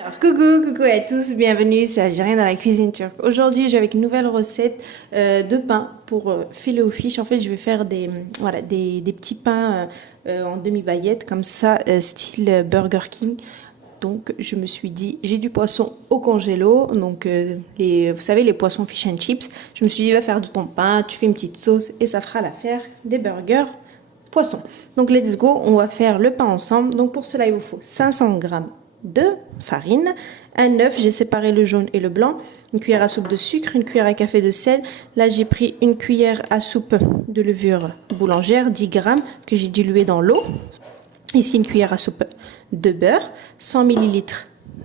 Alors coucou à tous, bienvenue, c'est Algérien dans la cuisine turque. Aujourd'hui je vais avec une nouvelle recette de pain pour filet aux fiches. En fait je vais faire des petits pains en demi-baguette comme ça, style Burger King. Donc je me suis dit, j'ai du poisson au congélo, donc vous savez les poissons fish and chips. Je me suis dit va faire de ton pain, tu fais une petite sauce et ça fera l'affaire des burgers poisson. Donc let's go, on va faire le pain ensemble. Donc pour cela il vous faut 500 g de farine, un œuf, j'ai séparé le jaune et le blanc, une cuillère à soupe de sucre, une cuillère à café de sel. Là j'ai pris une cuillère à soupe de levure boulangère, 10 g que j'ai dilué dans l'eau. Ici une cuillère à soupe de beurre, 100 ml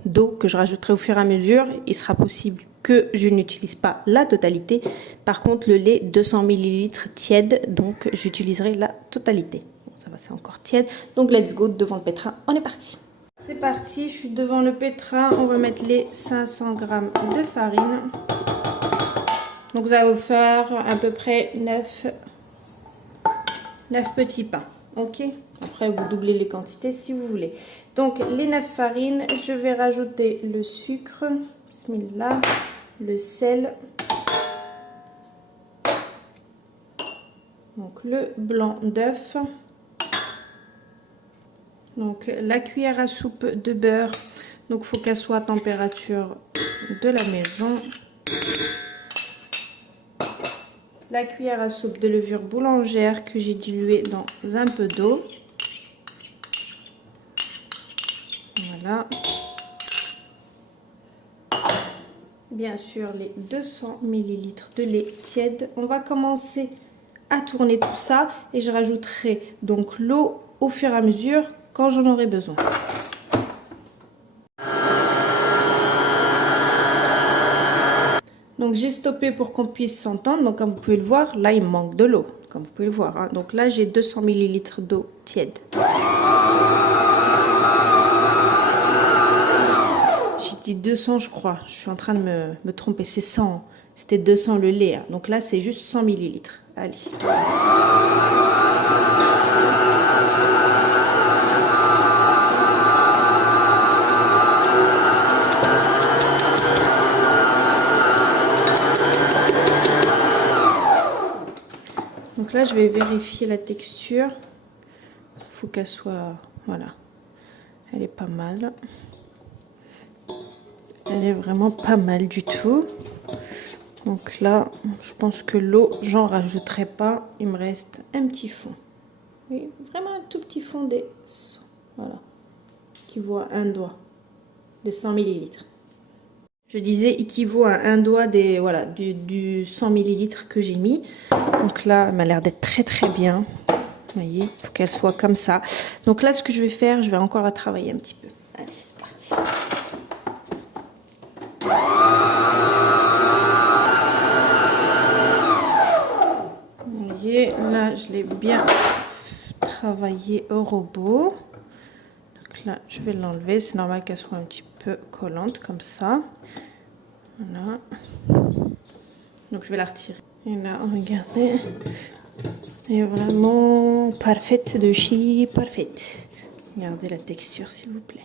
d'eau que je rajouterai au fur et à mesure. Il sera possible que je n'utilise pas la totalité. Par contre le lait 200 ml tiède, donc j'utiliserai la totalité. Bon, ça va, c'est encore tiède. Donc let's go, devant le pétrin, on est parti. C'est parti, je suis devant le pétrin, on va mettre les 500 g de farine. Donc vous allez vous faire à peu près 9 petits pains, ok? Après vous doublez les quantités si vous voulez. Donc les 9 farines, je vais rajouter le sucre, bismillah, le sel, donc le blanc d'œuf. Donc la cuillère à soupe de beurre, donc faut qu'elle soit à température de la maison. La cuillère à soupe de levure boulangère que j'ai diluée dans un peu d'eau. Voilà. Bien sûr les 200 ml de lait tiède. On va commencer à tourner tout ça et je rajouterai donc l'eau au fur et à mesure quand j'en aurai besoin. Donc j'ai stoppé pour qu'on puisse s'entendre. Donc comme vous pouvez le voir, là il me manque de l'eau, comme vous pouvez le voir, hein. Donc là j'ai 200 ml d'eau tiède. J'ai dit 200 je crois, je suis en train de me tromper, c'est 100. C'était 200 le lait, hein. Donc là c'est juste 100 ml. Allez. Donc là, je vais vérifier la texture. Il faut qu'elle soit... Voilà. Elle est pas mal. Elle est vraiment pas mal du tout. Donc là, je pense que l'eau, j'en rajouterai pas. Il me reste un petit fond. Oui, vraiment un tout petit fond des 100. Voilà. Qui vaut à un doigt. Des 100 ml. Je disais équivaut à un doigt des, voilà, du 100 ml que j'ai mis. Donc là, elle m'a l'air d'être très très bien. Vous voyez, il faut qu'elle soit comme ça. Donc là, ce que je vais faire, je vais encore la travailler un petit peu. Allez, c'est parti. Vous voyez, là, je l'ai bien travaillé au robot. Donc là, je vais l'enlever. C'est normal qu'elle soit un petit peu collante comme ça. Voilà. Donc je vais la retirer. Et là, regardez. Elle est vraiment parfaite de chez parfaite. Regardez la texture, s'il vous plaît.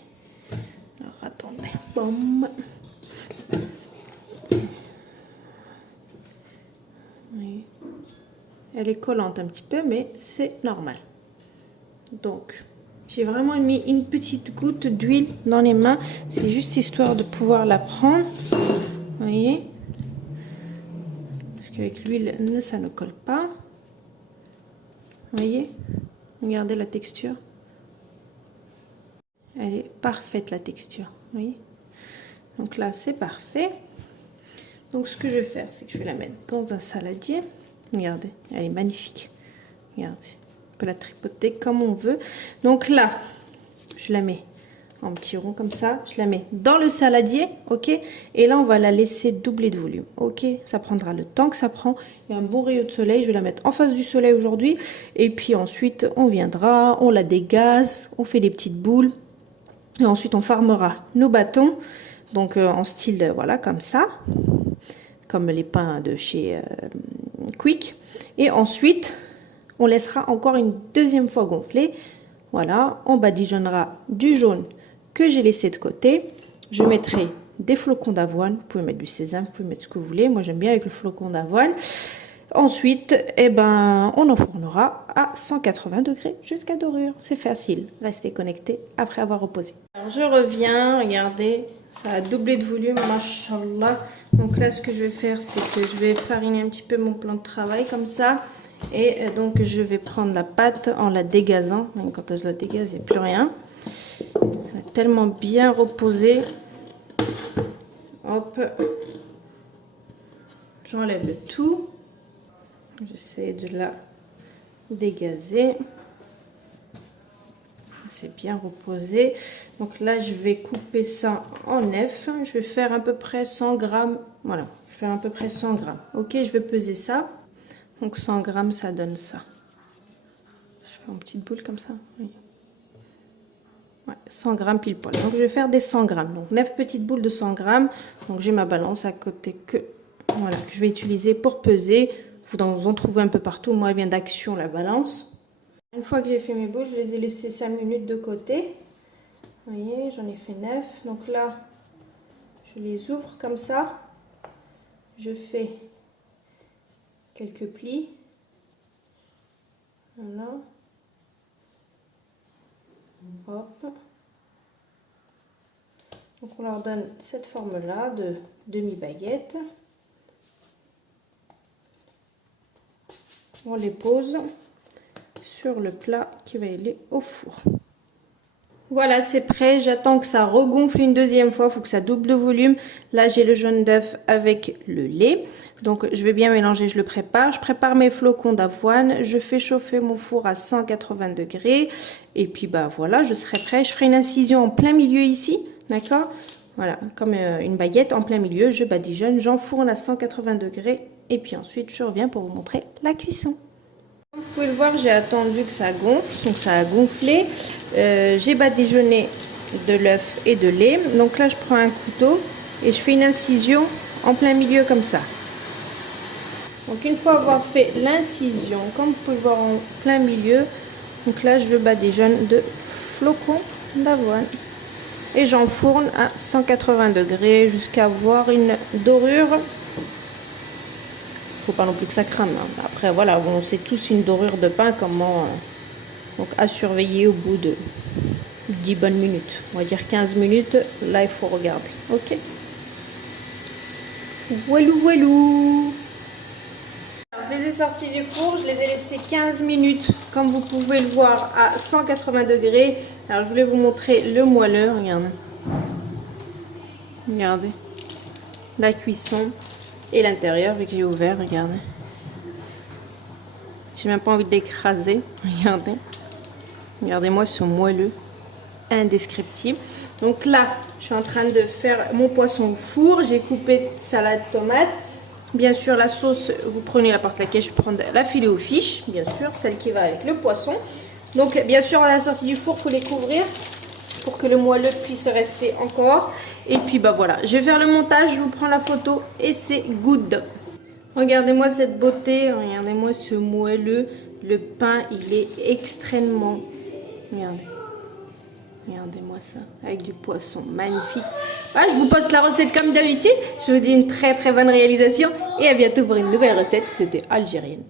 Alors attendez. Boum. Oui. Elle est collante un petit peu, mais c'est normal. Donc, j'ai vraiment mis une petite goutte d'huile dans les mains. C'est juste histoire de pouvoir la prendre. Vous voyez? Parce qu'avec l'huile, ça ne colle pas. Vous voyez? Regardez la texture. Elle est parfaite, la texture. Vous voyez? Donc là, c'est parfait. Donc ce que je vais faire, c'est que je vais la mettre dans un saladier. Regardez, elle est magnifique. Regardez, on peut la tripoter comme on veut. Donc là, je la mets en petit rond comme ça. Je la mets dans le saladier, ok? Et là, on va la laisser doubler de volume, ok? Ça prendra le temps que ça prend. Il y a un bon rayon de soleil. Je vais la mettre en face du soleil aujourd'hui. Et puis ensuite, on viendra, on la dégaze, on fait des petites boules. Et ensuite, on formera nos bâtons. Donc, en style, voilà, comme ça. Comme les pains de chez Quick. Et ensuite, on laissera encore une deuxième fois gonfler. Voilà, on badigeonnera du jaune que j'ai laissé de côté. je mettrai des flocons d'avoine. Vous pouvez mettre du sésame, vous pouvez mettre ce que vous voulez. Moi, j'aime bien avec le flocon d'avoine. Ensuite, eh ben, on enfournera à 180 degrés jusqu'à dorure. C'est facile. Restez connectés après avoir reposé. Alors, je reviens. Regardez, ça a doublé de volume, machallah. Donc là, ce que je vais faire, c'est que je vais fariner un petit peu mon plan de travail comme ça. Et donc, je vais prendre la pâte en la dégazant. Même quand je la dégaze, il n'y a plus rien. Elle a tellement bien reposé. Hop. J'enlève le tout. J'essaie de la dégazer. C'est bien reposé. Donc là, je vais couper ça en F. Je vais faire à peu près 100 grammes. Voilà, je fais à peu près 100 grammes. Ok, je vais peser ça. Donc 100 grammes, ça donne ça. Je fais une petite boule comme ça. Oui. Ouais, 100 grammes pile poil. Donc je vais faire des 100 grammes. Donc 9 petites boules de 100 grammes. Donc j'ai ma balance à côté voilà, que je vais utiliser pour peser. Vous en trouvez un peu partout. Moi, elle vient d'Action, la balance. Une fois que j'ai fait mes boules, je les ai laissées 5 minutes de côté. Vous voyez, j'en ai fait 9. Donc là, je les ouvre comme ça. Je fais quelques plis. Voilà. Hop. Donc on leur donne cette forme-là de demi-baguette. On les pose sur le plat qui va aller au four. Voilà, c'est prêt. J'attends que ça regonfle une deuxième fois. Il faut que ça double de volume. Là, j'ai le jaune d'œuf avec le lait. Donc, je vais bien mélanger. Je le prépare. Je prépare mes flocons d'avoine. Je fais chauffer mon four à 180 degrés. Et puis, bah voilà, je serai prêt. Je ferai une incision en plein milieu ici. D'accord? Voilà, comme une baguette en plein milieu. Je badigeonne. J'enfourne à 180 degrés. Et puis ensuite, je reviens pour vous montrer la cuisson. Comme vous pouvez le voir, j'ai attendu que ça gonfle, donc ça a gonflé. J'ai badigeonné de l'œuf et de lait. Donc là, je prends un couteau et je fais une incision en plein milieu comme ça. Donc une fois avoir fait l'incision, comme vous pouvez le voir en plein milieu, donc là, je badigeonne de flocons d'avoine. Et j'enfourne à 180 degrés jusqu'à avoir une dorure. Faut pas non plus que ça crame. Hein. Après, voilà, on sait tous une dorure de pain, comment. Donc, à surveiller au bout de 10 bonnes minutes. On va dire 15 minutes. Là, il faut regarder. Ok. Voilou, voilou. Alors, je les ai sortis du four. Je les ai laissés 15 minutes, comme vous pouvez le voir, à 180 degrés. Alors, je voulais vous montrer le moelleux. Regardez. Regardez. La cuisson. Et l'intérieur, vu que j'ai ouvert, regardez. J'ai même pas envie d'écraser. Regardez. Regardez-moi ce moelleux. Indescriptible. Donc là, je suis en train de faire mon poisson au four. J'ai coupé salade tomate. Bien sûr, la sauce, vous prenez la porte laquelle je vais prendre la filet aux fiches. Bien sûr, celle qui va avec le poisson. Donc, bien sûr, à la sortie du four, il faut les couvrir pour que le moelleux puisse rester encore. Et puis bah voilà, je vais faire le montage, je vous prends la photo et c'est good. Regardez-moi cette beauté, regardez-moi ce moelleux. Le pain, il est extrêmement... Regardez. Regardez-moi ça, avec du poisson magnifique. Voilà, je vous poste la recette comme d'habitude. Je vous dis une très très bonne réalisation et à bientôt pour une nouvelle recette. C'était algérienne.